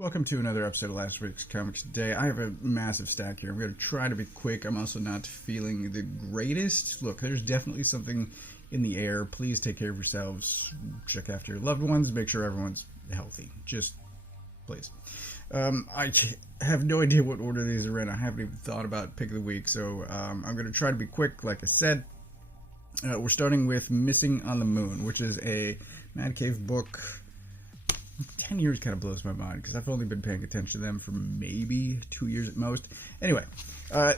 Welcome to another episode of Last Week's Comics Today. I have a massive stack here. I'm going to try to be quick. I'm also not feeling the greatest. Look, there's definitely something in the air. Please take care of yourselves. Check after your loved ones. Make sure everyone's healthy. Just, please. I have no idea what order these are in. I haven't even thought about pick of the week, so I'm going to try to be quick, like I said. We're starting with Missing on the Moon, which is a Mad Cave book. 10 years kind of blows my mind because I've only been paying attention to them for maybe 2 years at most. Anyway,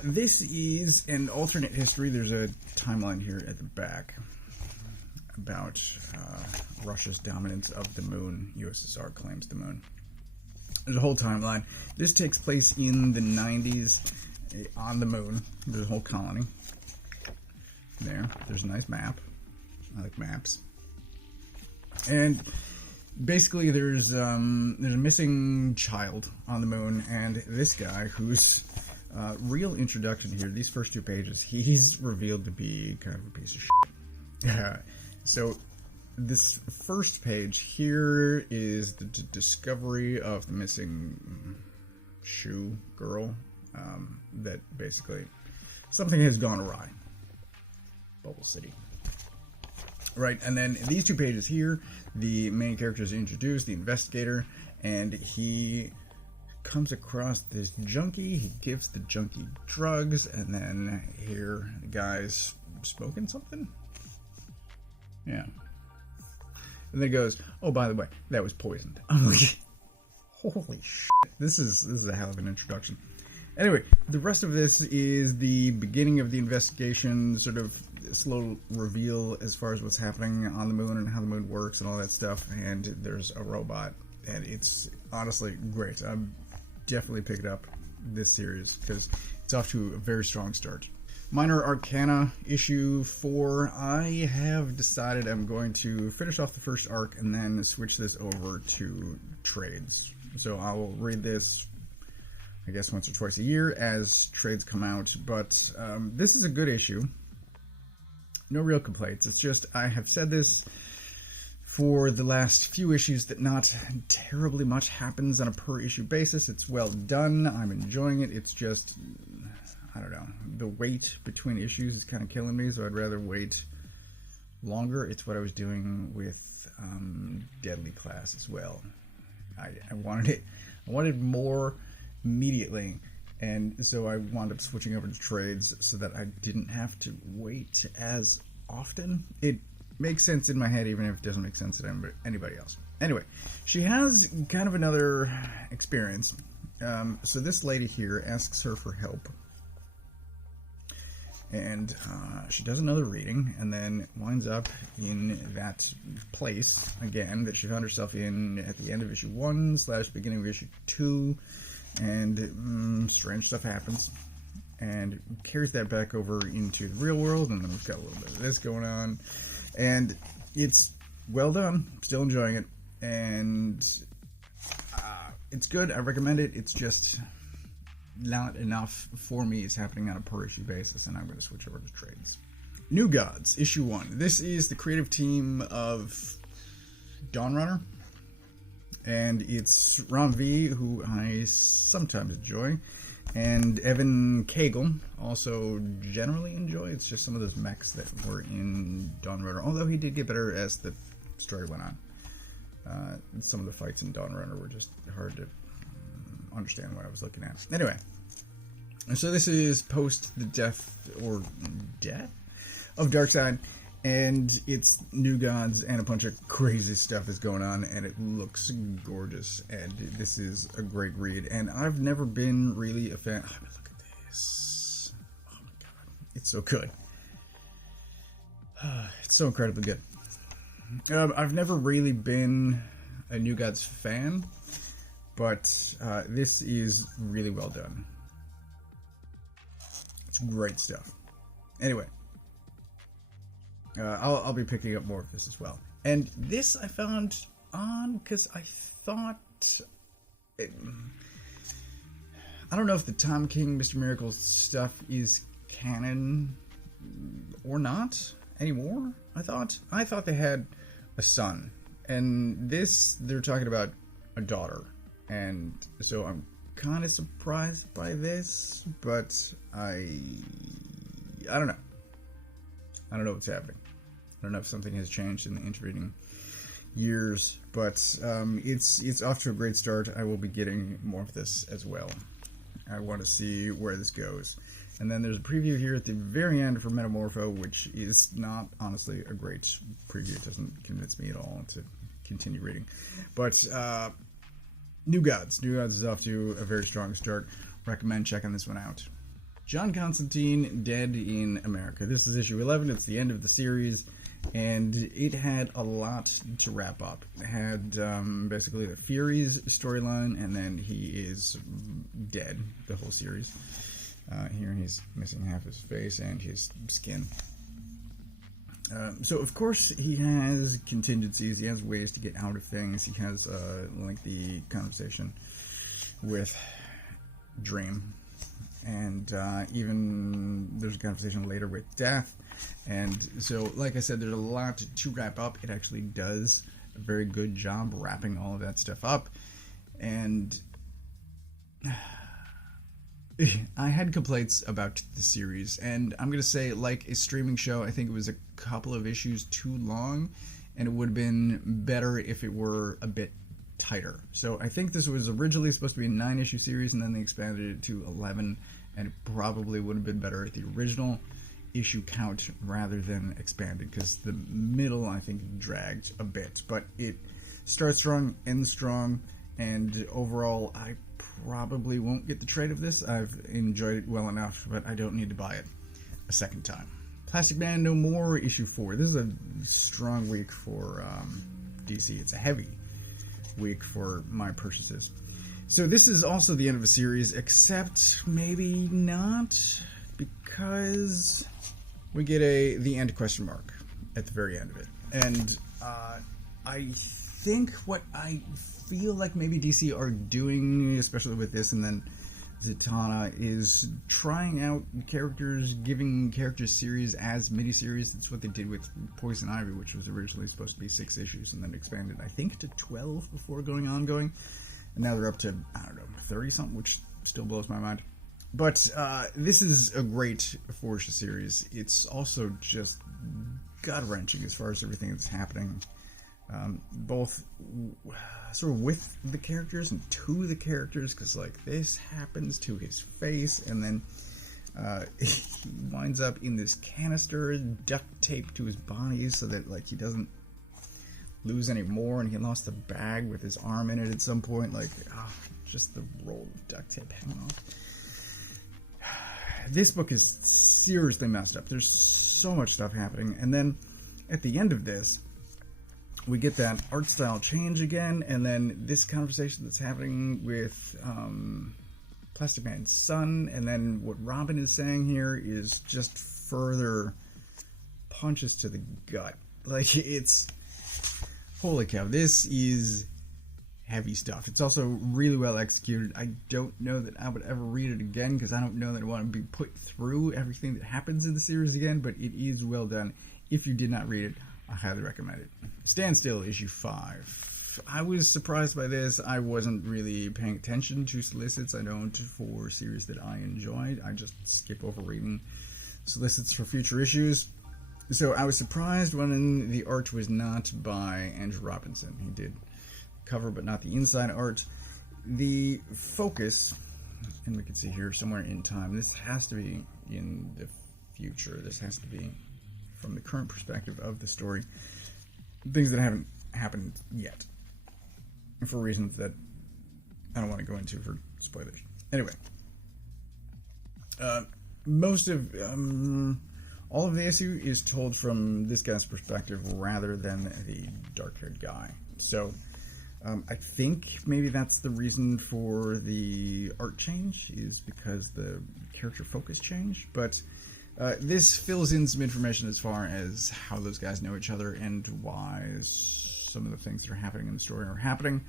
this is an alternate history. There's a timeline here at the back about Russia's dominance of the moon. USSR claims the moon. There's a whole timeline. This takes place in the 90s on the moon. There's a whole colony. There's a nice map. I like maps. And basically, there's a missing child on the moon, and this guy, whose real introduction here, these first 2 pages, he's revealed to be kind of a piece of shit. So, this first page here is the discovery of the missing shoe girl, that basically something has gone awry. Bubble City. Right, and then these 2 pages here, the main character is introduced, the investigator, and he comes across this junkie. He gives the junkie drugs, and then here the guy's smoking something. Yeah. And then he goes, "Oh, by the way, that was poisoned." I'm like, holy shit! This is a hell of an introduction. Anyway, the rest of this is the beginning of the investigation, sort of slow reveal as far as what's happening on the moon and how the moon works and all that stuff, and there's a robot, and it's honestly great. I'm definitely picking up this series because it's off to a very strong start. Minor Arcana issue 4. I have decided I'm going to finish off the first arc and then switch this over to trades. So I will read this, I guess, once or twice a year as trades come out, but this is a good issue. No real complaints. It's just, I have said this for the last few issues, that not terribly much happens on a per issue basis. It's well done. I'm enjoying it. It's just, I don't know, the wait between issues is kind of killing me, so I'd rather wait longer. It's what I was doing with Deadly Class as well. I wanted it. I wanted more immediately. And so I wound up switching over to trades so that I didn't have to wait as often. It makes sense in my head, even if it doesn't make sense to anybody else. Anyway, she has kind of another experience. So this lady here asks her for help. And she does another reading, and then winds up in that place, again, that she found herself in at the end of issue 1 / beginning of issue 2. And strange stuff happens, and carries that back over into the real world, and then we've got a little bit of this going on, and it's well done. Still enjoying it, and it's good. I recommend it. It's just not enough for me. It's happening on a per issue basis, and I'm going to switch over to trades. New Gods, issue 1. This is the creative team of Dawnrunner. And it's Ron V, who I sometimes enjoy, and Evan Cagle, also generally enjoy. It's just some of those mechs that were in Dawnrunner, although he did get better as the story went on. Some of the fights in Dawnrunner were just hard to understand what I was looking at. Anyway, so this is post the death of Zdarksy. And it's New Gods, and a bunch of crazy stuff is going on, and it looks gorgeous, and this is a great read. And I've never been really a fan. I mean, look at this. Oh my god. It's so good. It's so incredibly good. I've never really been a New Gods fan, but this is really well done. It's great stuff. Anyway. I'll be picking up more of this as well. And this I found on because I thought... I don't know if the Tom King, Mr. Miracle stuff is canon or not anymore, I thought they had a son. And this, they're talking about a daughter. And so I'm kind of surprised by this, but I don't know. I don't know what's happening. I don't know if something has changed in the intervening years, but it's off to a great start. I will be getting more of this as well. I want to see where this goes. And then there's a preview here at the very end for Metamorpho, which is not, honestly, a great preview. It doesn't convince me at all to continue reading. But New Gods. New Gods is off to a very strong start. Recommend checking this one out. John Constantine, Dead in America. This is issue 11. It's the end of the series, and it had a lot to wrap up. It had basically the Furies storyline, and then he is dead the whole series. Here he's missing half his face and his skin. So of course he has contingencies. He has ways to get out of things. He has a lengthy conversation with Dream. And even there's a conversation later with Death. And so, like I said, there's a lot to wrap up. It actually does a very good job wrapping all of that stuff up. And I had complaints about the series. And I'm going to say, like a streaming show, I think it was a couple of issues too long. And it would have been better if it were a bit tighter. So I think this was originally supposed to be a 9-issue series, and then they expanded it to 11, and it probably would have been better at the original issue count rather than expanded, because the middle, I think, dragged a bit. But it starts strong, ends strong, and overall, I probably won't get the trade of this. I've enjoyed it well enough, but I don't need to buy it a second time. Plastic Man No More, issue 4. This is a strong week for DC. It's a heavy week for my purchases. So this is also the end of a series, except maybe not, because we get the end question mark at the very end of it. And I think what I feel like maybe DC are doing, especially with this and then Zatanna, is trying out characters, giving characters series as miniseries. That's what they did with Poison Ivy, which was originally supposed to be 6 issues and then expanded, I think, to 12 before going ongoing. And now they're up to, I don't know, 30-something, which still blows my mind. But this is a great 4-issue series. It's also just gut-wrenching as far as everything that's happening. Both sort of with the characters and to the characters, because like this happens to his face, and then he winds up in this canister duct taped to his body so that like he doesn't lose any more, and he lost the bag with his arm in it at some point. Like just the roll of duct tape hanging off. This book is seriously messed up. There's so much stuff happening, and then at the end of this we get that art style change again, and then this conversation that's happening with Plastic Man's son, and then what Robin is saying here is just further punches to the gut. Like, it's... holy cow, this is heavy stuff. It's also really well executed. I don't know that I would ever read it again, because I don't know that I want to be put through everything that happens in the series again, but it is well done. If you did not read it, I highly recommend it. Standstill, issue 5. I was surprised by this. I wasn't really paying attention to solicits. I don't for series that I enjoyed. I just skip over reading solicits for future issues. So I was surprised when the art was not by Andrew Robinson. He did cover, but not the inside art. The focus, and we can see here somewhere in time, this has to be in the future. This has to be from the current perspective of the story. Things that haven't happened yet, for reasons that I don't want to go into for spoilers. Anyway, most of all of the issue is told from this guy's perspective rather than the dark-haired guy. So I think maybe that's the reason for the art change, is because the character focus changed. But this fills in some information as far as how those guys know each other and why some of the things that are happening in the story are happening.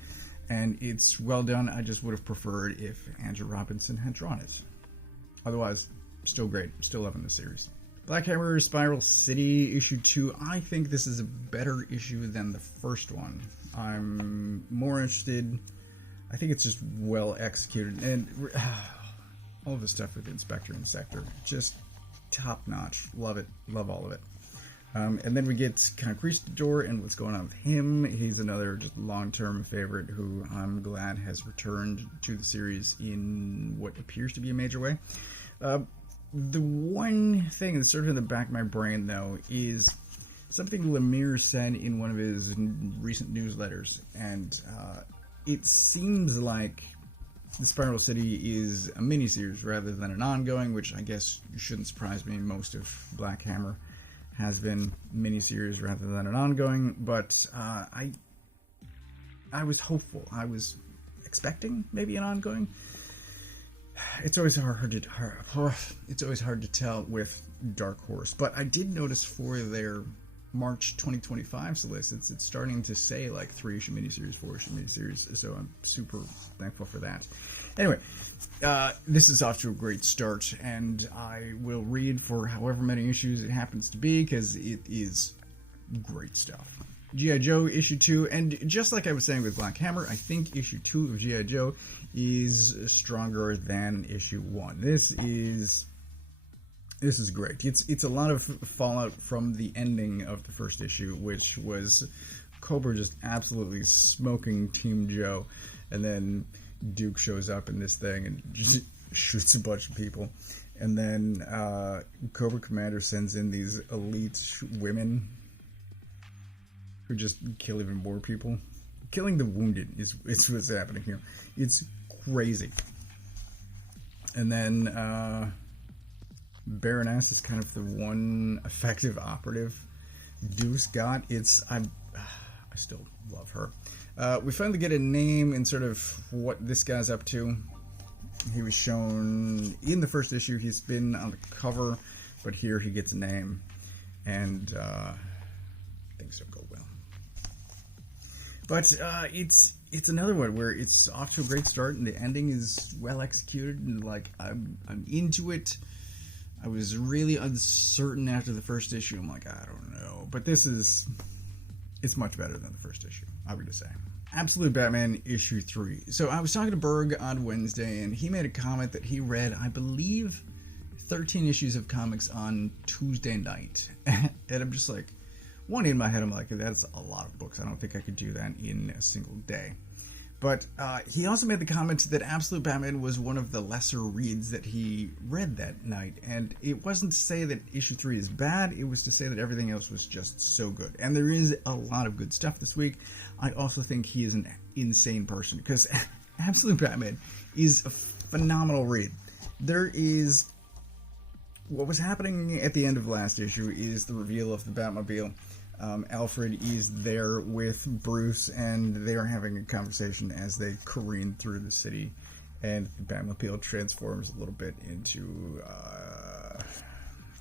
And it's well done. I just would have preferred if Andrew Robinson had drawn it. Otherwise, still great. Still loving the series. Black Hammer Spiral City, issue 2. I think this is a better issue than the first one. I'm more interested I think it's just well executed, and all of the stuff with Inspector and Sector, just top notch. Love it, love all of it. And then we get Conquistador and what's going on with him. He's another just long-term favorite who I'm glad has returned to the series in what appears to be a major way. The one thing that's sort of in the back of my brain, though, is something Lemire said in one of his recent newsletters, and it seems like The Spiral City is a miniseries rather than an ongoing, which I guess shouldn't surprise me. Most of Black Hammer has been miniseries rather than an ongoing, but I was hopeful. I was expecting maybe an ongoing. It's always hard to tell with Dark Horse, but I did notice for their March 2025 solicits, it's starting to say like 3-issue miniseries, 4-issue miniseries, so I'm super thankful for that. Anyway, this is off to a great start, and I will read for however many issues it happens to be, because it is great stuff. G.I. Joe issue 2, and just like I was saying with Black Hammer, I think issue 2 of G.I. Joe is stronger than issue 1. This is great. It's a lot of fallout from the ending of the first issue, which was Cobra just absolutely smoking Team Joe, and then Duke shows up in this thing and just shoots a bunch of people, and then Cobra Commander sends in these elite women who just kill even more people. Killing the wounded is what's happening here. It's crazy. And then Baroness is kind of the one effective operative Deuce got. I still love her. We finally get a name and sort of what this guy's up to. He was shown in the first issue. He's been on the cover, but here he gets a name, and things don't go well. But it's another one where it's off to a great start, and the ending is well executed, and like I'm into it. I was really uncertain after the first issue. I'm like, I don't know. But it's much better than the first issue, I would just say. Absolute Batman issue 3. So I was talking to Berg on Wednesday, and he made a comment that he read, I believe, 13 issues of comics on Tuesday night. And I'm just like, one in my head, I'm like, that's a lot of books. I don't think I could do that in a single day. But he also made the comment that Absolute Batman was one of the lesser reads that he read that night. And it wasn't to say that issue 3 is bad, it was to say that everything else was just so good. And there is a lot of good stuff this week. I also think he is an insane person, because Absolute Batman is a phenomenal read. There is... What was happening at the end of last issue is the reveal of the Batmobile. Alfred is there with Bruce, and they are having a conversation as they careen through the city, and the Batmobile transforms a little bit into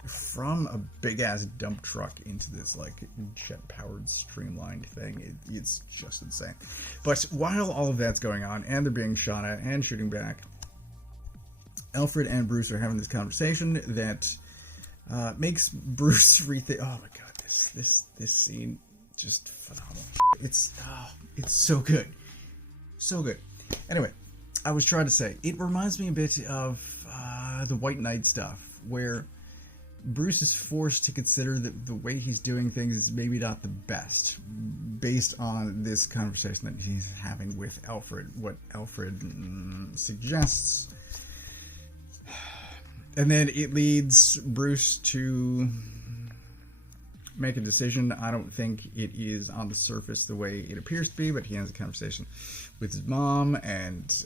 from a big-ass dump truck into this like jet-powered streamlined thing. It's just insane. But while all of that's going on, and they're being shot at and shooting back, Alfred and Bruce are having this conversation that makes Bruce rethink. Oh my god, this scene, just phenomenal. It's so good, so good. Anyway, I was trying to say, it reminds me a bit of the White Knight stuff, where Bruce is forced to consider that the way he's doing things is maybe not the best, based on this conversation that he's having with Alfred, what Alfred suggests. And then it leads Bruce to make a decision. I don't think it is on the surface the way it appears to be, but he has a conversation with his mom, and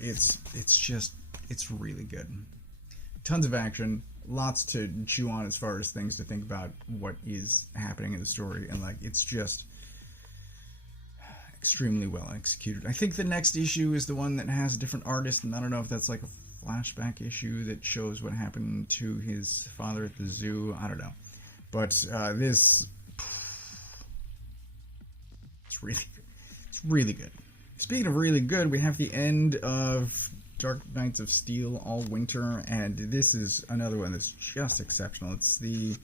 it's really good. Tons of action, lots to chew on as far as things to think about what is happening in the story, and like it's just extremely well executed. I think the next issue is the one that has a different artist, and I don't know if that's like a flashback issue that shows what happened to his father at the zoo. I don't know. But this, it's really good. Speaking of really good, we have the end of Dark Knights of Steel, Allwinter, and this is another one that's just exceptional. It's the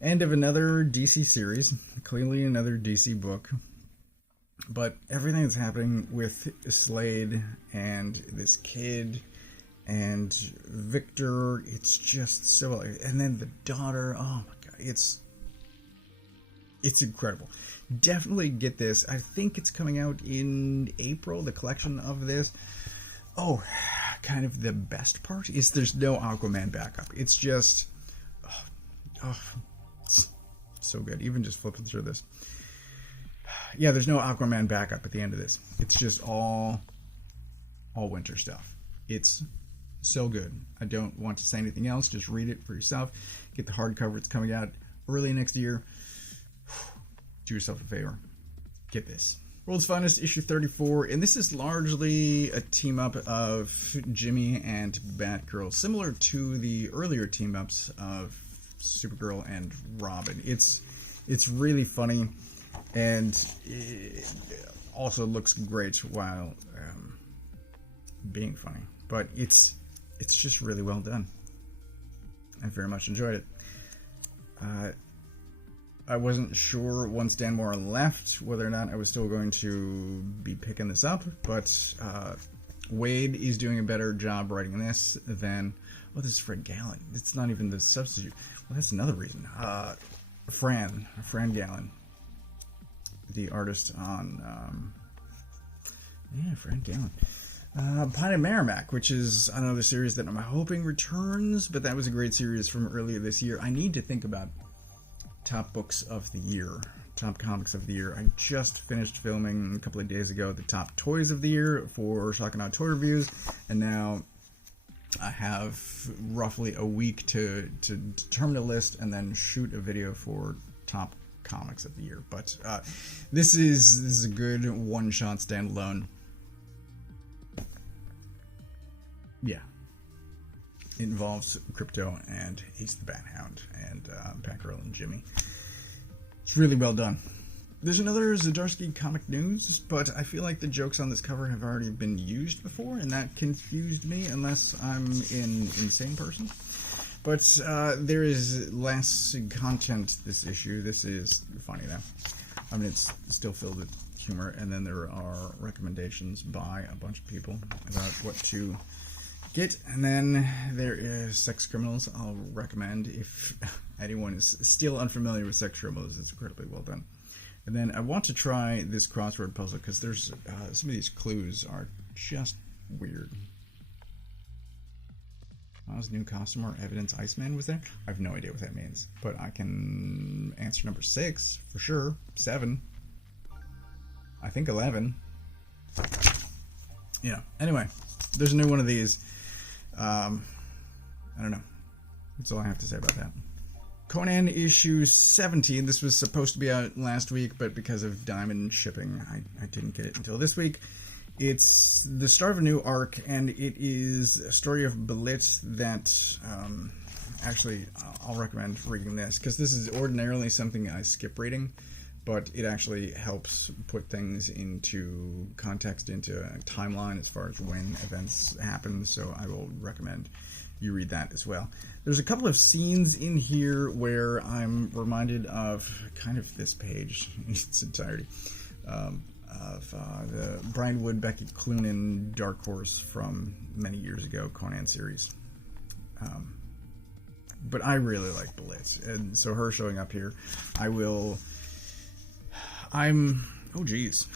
end of another DC series, clearly another DC book, But everything that's happening with Slade and this kid and Victor, it's just so... And then the daughter, oh my god, it's incredible. Definitely get this. I think it's coming out in April, the collection of this. Oh, kind of the best part is there's no Aquaman backup. It's just... it's so good. Even just flipping through this. Yeah, there's no Aquaman backup at the end of this. It's just all winter stuff. It's so good. I don't want to say anything else. Just read it for yourself. Get the hardcover. It's coming out early next year. Do yourself a favor. Get this. World's Finest, issue 34, and this is largely a team-up of Jimmy and Batgirl, similar to the earlier team-ups of Supergirl and Robin. It's really funny, and it also looks great while being funny. But it's just really well done. I very much enjoyed it. I wasn't sure once Dan Moore left whether or not I was still going to be picking this up, but Wade is doing a better job writing this than... Oh, this is Fred Gallen. It's not even the substitute. Well, that's another reason. Fran Gallen, the artist on... yeah, Fran Gallen. Pine and Merrimack, which is another series that I'm hoping returns, but that was a great series from earlier this year. I need to think about top books of the year, top comics of the year. I just finished filming a couple of days ago the top toys of the year for Shocking Out Toy Reviews, and now I have roughly a week to determine a list and then shoot a video for top comics of the year. But this is a good one-shot standalone. Yeah. It involves Crypto and Ace the Bat Hound and Batgirl and Jimmy. It's really well done. There's another Zdarksy comic news, but I feel like the jokes on this cover have already been used before, and that confused me, unless I'm an insane person. But there is less content this issue. This is funny, though. I mean, it's still filled with humor, and then there are recommendations by a bunch of people about what to get, and then there is Sex Criminals. I'll recommend if anyone is still unfamiliar with Sex Criminals. It's incredibly well done. And then I want to try this crossword puzzle because there's some of these clues are just weird. How's new costume or evidence Iceman was there? I have no idea what that means, but I can answer number 6 for sure. 7. I think 11. Yeah. Anyway, there's a new one of these. I don't know. That's all I have to say about that. Conan issue 17. This was supposed to be out last week, but because of Diamond shipping, I didn't get it until this week. It's the start of a new arc, and it is a story of Belit that, actually, I'll recommend reading this, because this is ordinarily something I skip reading, but it actually helps put things into context, into a timeline as far as when events happen, so I will recommend you read that as well. There's a couple of scenes in here where I'm reminded of kind of this page in its entirety, of the Brian Wood, Becky Cloonan Dark Horse from many years ago, Conan series. But I really like Belit, and so her showing up here, oh geez.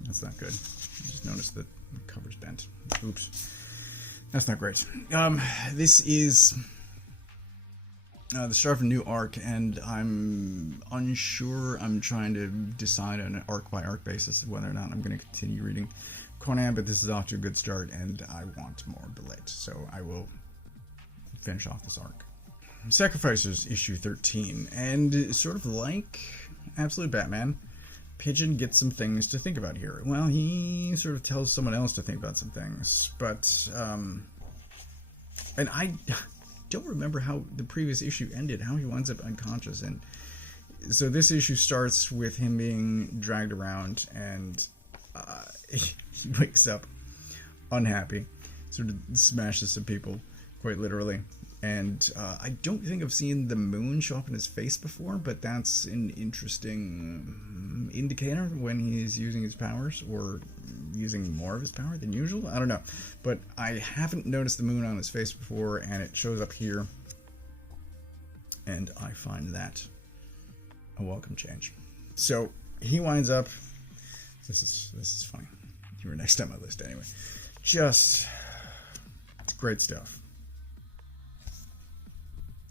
That's not good. I just noticed that the cover's bent. Oops. That's not great. This is the start of a new arc, and I'm unsure. I'm trying to decide on an arc-by-arc basis whether or not I'm going to continue reading Conan, but this is off to a good start, and I want more Belit, so I will finish off this arc. Sacrificers, issue 13, and sort of like Absolute Batman, Pigeon gets some things to think about here. Well, he sort of tells someone else to think about some things, but, and I don't remember how the previous issue ended, how he winds up unconscious, and so this issue starts with him being dragged around, and he wakes up unhappy, sort of smashes some people, quite literally, And I don't think I've seen the moon show up in his face before, but that's an interesting indicator when he's using his powers, or using more of his power than usual. I don't know. But I haven't noticed the moon on his face before, and it shows up here. And I find that a welcome change. So he winds up... This is funny. You were next on my list anyway. Just... It's great stuff.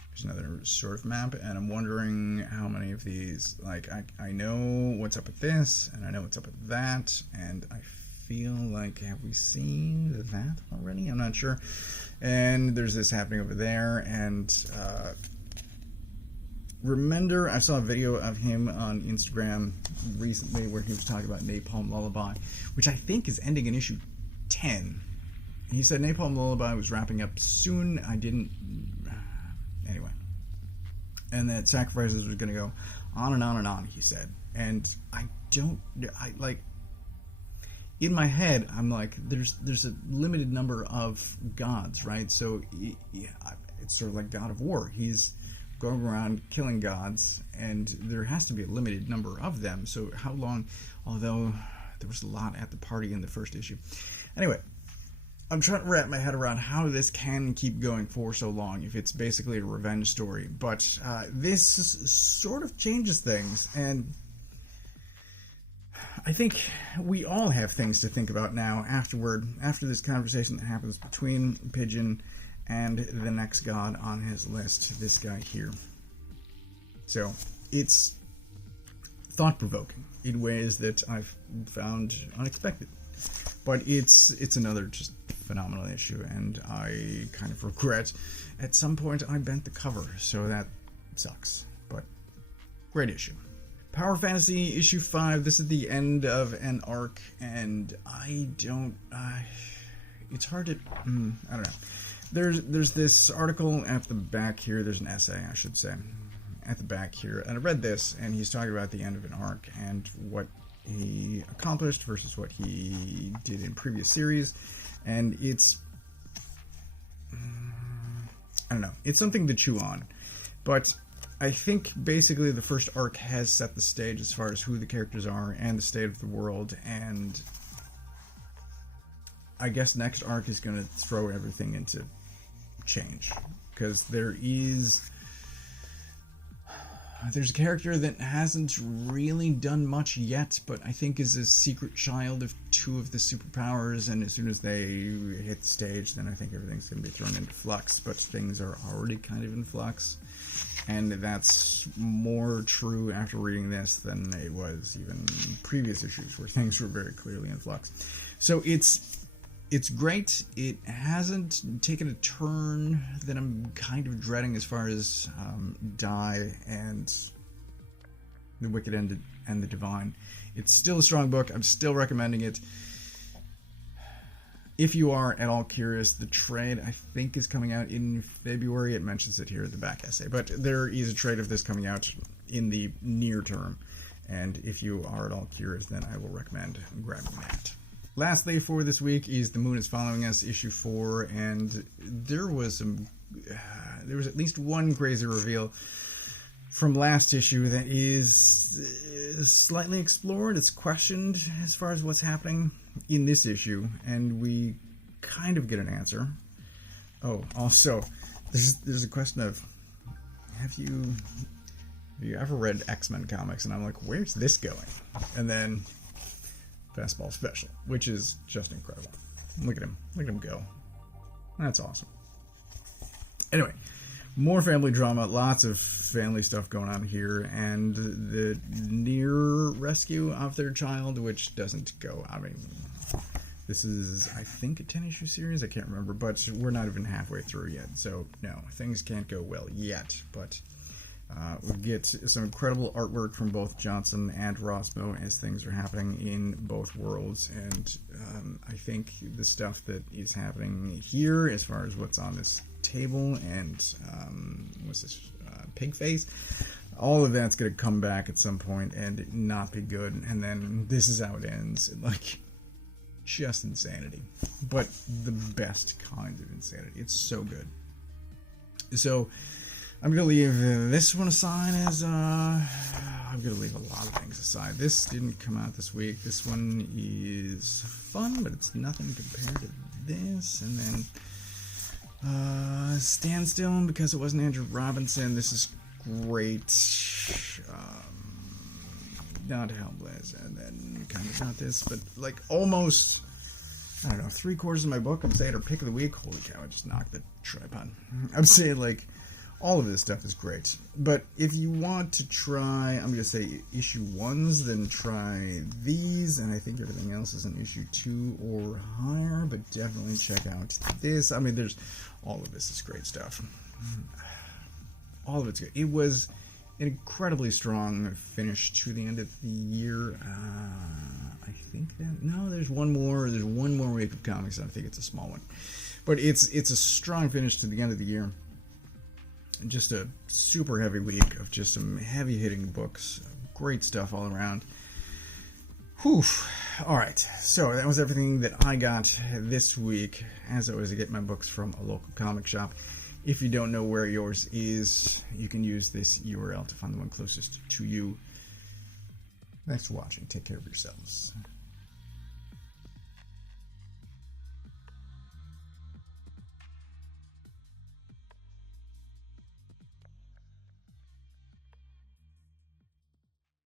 There's another sort of map, and I'm wondering how many of these, like, I know what's up with this, and I know what's up with that, and I feel like, have we seen that already? I'm not sure. And there's this happening over there, and remember, I saw a video of him on Instagram recently where he was talking about Napalm Lullaby, which I think is ending in issue 10. He said Napalm Lullaby was wrapping up soon. I didn't... Anyway. And that Sacrifices was going to go on and on and on, he said. And I like... In my head, I'm like, there's a limited number of gods, right? So, yeah, it's sort of like God of War. He's going around killing gods, and there has to be a limited number of them. So how long... Although, there was a lot at the party in the first issue. Anyway... I'm trying to wrap my head around how this can keep going for so long, if it's basically a revenge story. But this sort of changes things, and I think we all have things to think about now afterward, after this conversation that happens between Pigeon and the next god on his list, this guy here. So, it's thought-provoking in ways that I've found unexpected. But it's another just phenomenal issue, and I kind of regret at some point I bent the cover, so that sucks. But great issue. Power Fantasy issue 5. This is the end of an arc, and it's hard to I don't know. There's this article at the back here. There's an essay, I should say, at the back here, and I read this, and he's talking about the end of an arc and what he accomplished versus what he did in previous series, and it's I don't know, it's something to chew on, but I think basically the first arc has set the stage as far as who the characters are and the state of the world, and I guess next arc is going to throw everything into change, because there's a character that hasn't really done much yet, but I think is a secret child of 2 of the superpowers, and as soon as they hit the stage, then I think everything's going to be thrown into flux, but things are already kind of in flux, and that's more true after reading this than it was even in previous issues, where things were very clearly in flux. So it's great. It hasn't taken a turn that I'm kind of dreading as far as Die and The Wicked and the Divine. It's still a strong book. I'm still recommending it. If you are at all curious, the trade, I think, is coming out in February. It mentions it here at the back essay. But there is a trade of this coming out in the near term. And if you are at all curious, then I will recommend grabbing that. Lastly, for this week is The Moon is Following Us, issue 4, and there was at least one crazy reveal from last issue that is slightly explored. It's questioned as far as what's happening in this issue, and we kind of get an answer. Oh, also, there's a question of, have you ever read X-Men comics? And I'm like, where's this going? And then Fastball Special, which is just incredible. Look at him go. That's awesome. Anyway, more family drama, lots of family stuff going on here, and the near rescue of their child, which doesn't go, I mean, this is, I think, a 10-issue series, I can't remember, but we're not even halfway through yet, so no, things can't go well yet, but we get some incredible artwork from both Johnson and Rossmo as things are happening in both worlds, and I think the stuff that is happening here as far as what's on this table and what's this, pig face, all of that's going to come back at some point and not be good, and then this is how it ends. Like, just insanity, but the best kind of insanity. It's so good. So I'm going to leave this one aside as, I'm going to leave a lot of things aside. This didn't come out this week. This one is fun, but it's nothing compared to this. And then Standstill, because it wasn't Andrew Robinson. This is great. Not Hellblazer, and then kind of not this, but like almost, I don't know, 3/4 of my book, I'm saying, or pick of the week. Holy cow, I just knocked the tripod. I'm saying, like, all of this stuff is great. But if you want to try, I'm going to say issue 1s, then try these, and I think everything else is an issue 2 or higher, but definitely check out this. I mean, there's, all of this is great stuff. All of it's good. It was an incredibly strong finish to the end of the year. I think that, no, there's one more week of comics, and I think it's a small one. But it's a strong finish to the end of the year. Just a super heavy week of just some heavy hitting books. Great stuff all around. Whew. Alright, so that was everything that I got this week. As always, I get my books from a local comic shop. If you don't know where yours is, you can use this URL to find the one closest to you. Thanks for watching. Take care of yourselves.